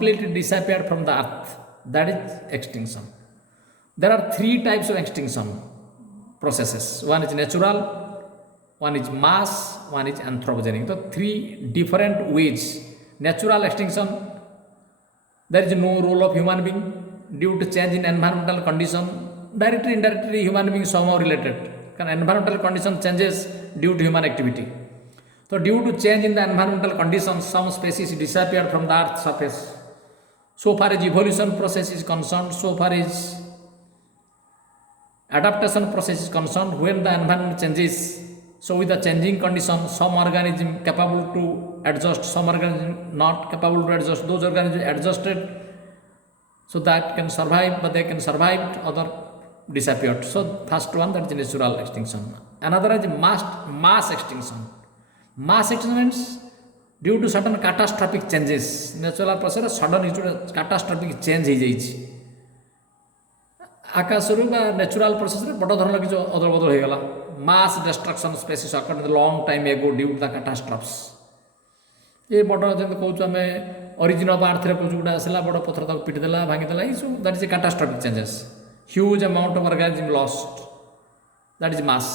completely disappeared from the earth. That is extinction. There are three types of extinction processes. One is natural, one is mass, one is anthropogenic. So three different ways. Natural extinction, there is no role of human being due to change in environmental condition. Directly, indirectly, human being somehow related. Environmental condition changes due to human activity. So due to change in the environmental conditions, some species disappeared from the earth's surface. So far as evolution process is concerned, so far as adaptation process is concerned, when the environment changes, so with the changing conditions, some organism capable to adjust, some organism not capable to adjust, those organisms adjusted so that can survive, but they can survive, other disappeared. So first one, that is natural extinction. Another is mass extinction. Mass extinction means due to certain catastrophic changes, natural process sudden catastrophic change हो जाइए आकाशरू natural process रे बड़ धरण किछ अदल बदल हो गला mass destruction species according to long time ago due to the catastrophes ये बड़ जंत कहूँ आम ओरिजिन ऑफ अर्थ रे कुछ गुडा आसला बड़ पत्थर तक पिटी देला भांगी देला ई सब that is a catastrophic changes huge amount of organism lost that is mass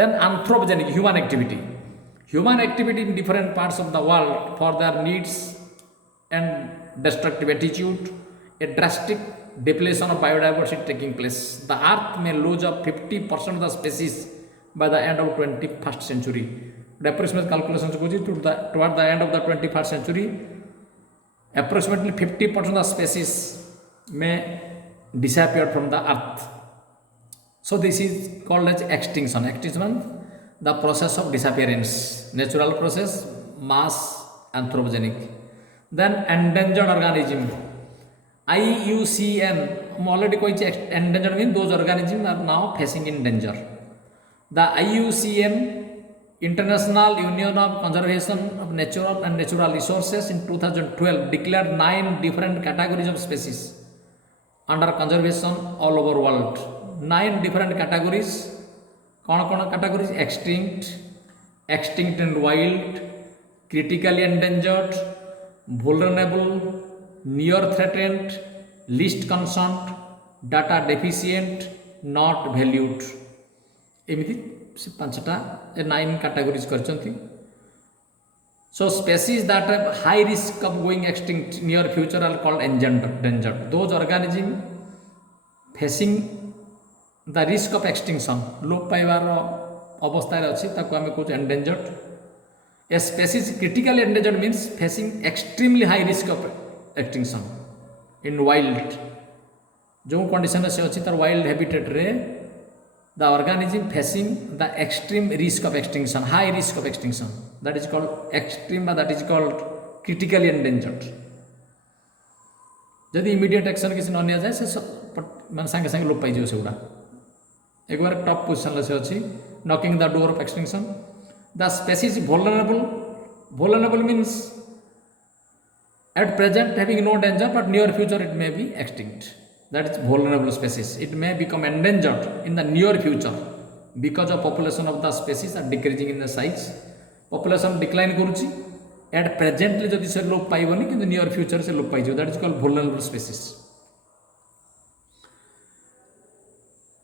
then anthropogenic human activity in different parts of the world for their needs and destructive attitude, a drastic depletion of biodiversity taking place. The earth may lose up 50% of the species by the end of 21st century. The approximate calculations toward the end of the 21st century, approximately 50% of the species may disappear from the earth. So this is called as extinction. Extinction, the process of disappearance, natural process, mass, anthropogenic. Then endangered organism, IUCN, already endangered means those organisms are now facing in danger. The IUCN, International Union of Conservation of Natural and Natural Resources, in 2012 declared 9 different categories of species under conservation all over world. 9 different categories. कौन कौन categories extinct and wild, critically endangered, vulnerable, near threatened, list concerned, data deficient, not valued, एमती से 5टा 9 categories करछंती. So species that have high risk of going extinct near future are called endangered. Those organisms facing the risk of extinction, लोप पाइबार अवस्था अच्छी ताको आम कहूँ endangered. A species critically endangered means facing extremely high risk of extinction in wild. जो condition से अच्छी तार वाइल्ड हैबिटेट रे the organism facing the extreme risk of extinction, high risk of extinction, that is called extreme, that is called critically endangered. जदि immediate action किसी न निया जाए से मान सांगे सांगे लोप पाई से गुड़ा एक बार टॉप पोजिशन से अच्छी knocking the door of extinction. The species vulnerable means at present having no danger but near future it may be extinct. That is vulnerable species. It may become endangered in the near future because of population of the species are decreasing in the size. Population decline करुच्ची at presently जदि से लोप पाइबनी किंतु near future से लोप पाइजियो. That is called vulnerable species.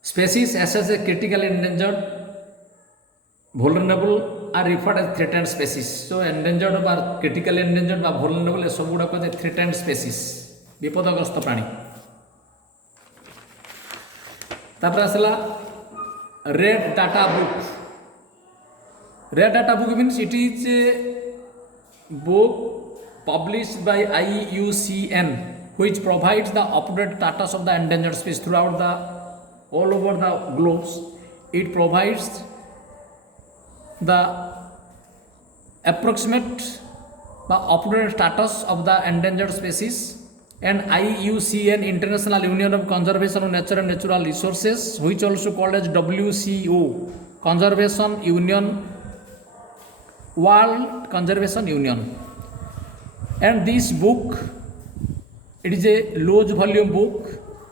Species as a critically endangered, vulnerable are referred as threatened species. So endangered or critically endangered or vulnerable is सब गुड़ा को threatened species, विपदग्रस्त प्राणी. तापर आसला red data book. Red data book means it is a book published by IUCN which provides the up-to-date status of the endangered species throughout the all over the globes. It provides the approximate the up-to-date status of the endangered species, and IUCN, International Union of Conservation of Nature and Natural Resources, which also called as WCO, Conservation Union, World Conservation Union. And this book, it is a large volume book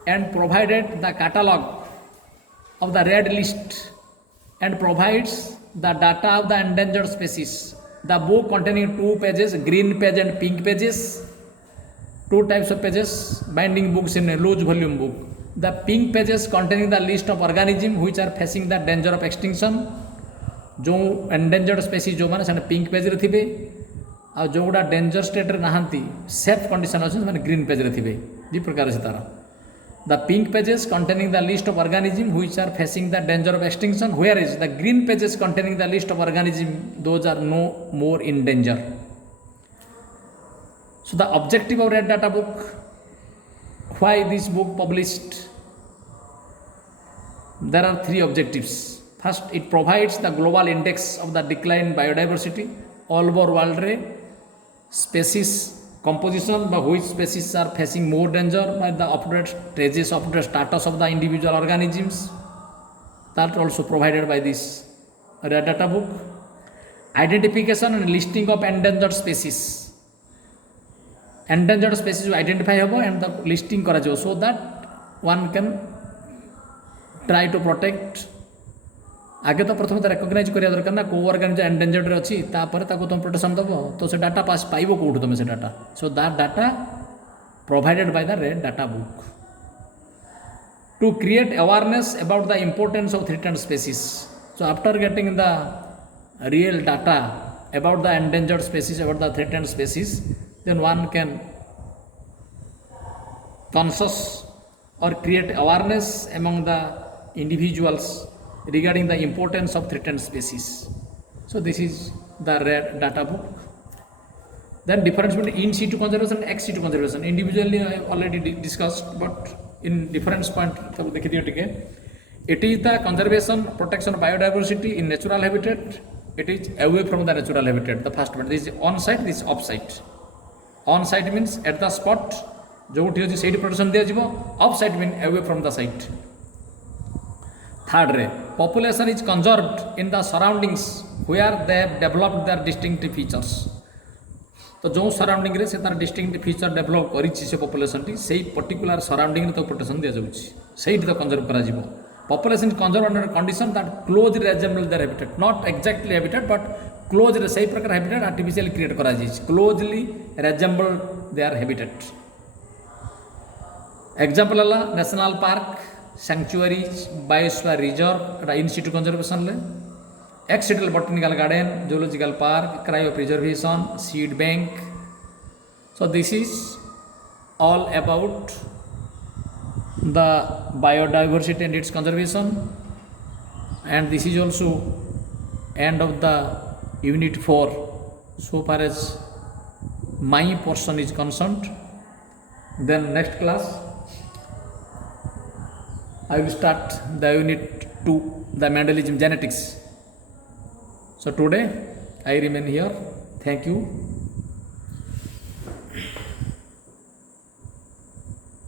and provided the catalog of the red list and provides the data of the endangered species. The book containing 2 pages, green page and pink pages, two types of pages binding books in a loose volume book. The pink pages containing the list of organisms which are facing the danger of extinction. जो endangered species जो मैंने pink page रे थिबे आ जो गुडा danger state रे नहांती safe condition अछि माने green page रे थिबे दि प्रकार से तारा the pink pages containing the list of organism which are facing the danger of extinction where is the green pages containing the list of organism those are no more in danger. So the objective of red data book, why this book published? There are three objectives. First, it provides the global index of the decline in biodiversity all over world re species composition by which species are facing more danger by the updated stages of the status of the individual organisms. That also provided by this red data book. Identification and listing of endangered species. Endangered species identify habo and the listing karajibo so that one can try to protect. आगे तो प्रथम recognise करिया दरकार ना को organism endangered रे अछि तापर ताको तुम प्रोटेक्शन दबो तो से डाटा पास पाइबो कोठु तुम से data so that data provided by the red data book to create awareness about the importance of threatened species. So after getting the real data about the endangered species about the threatened species then one can conscious or create awareness among the individuals regarding the importance of threatened species. So this is the red data book. Then difference between in situ conservation and ex situ conservation. Individually I have already discussed, but in difference point dekhi diyo tike. It is the conservation protection of biodiversity in natural habitat. It is away from the natural habitat. The first one, this is on site, this is off site. On site means at the spot जो उठी अछि सेठी protection दिया जिवो. Off site mean away from the site. Third ray population is conserved in the surroundings where they have developed their distinctive features. तो जो surrounding रे से तार डिस्टिंक्टिव फीचर डेवलप करिछि से पॉपुलेशन टी सेही पर्टिकुलर सराउंडिंग रे तो प्रोटेक्शन दिया जाउछि सेठी तो कंजर्व करा जिवो. Population is conserved under condition that closely resemble their habitat, not exactly habitat but closely सही प्रकार habitat artificially create करा जाइछि closely resemble their habitat. Example अला national park, sanctuaries, biosphere reserve Etah in situ conservation ले, ex situ botanical garden, zoological park, cryopreservation, seed bank. So this is all about the biodiversity and its conservation, and this is also end of the unit 4 so far as my portion is concerned. Then next class I will start the unit 2, the Mendelian genetics. So today I remain here. Thank you.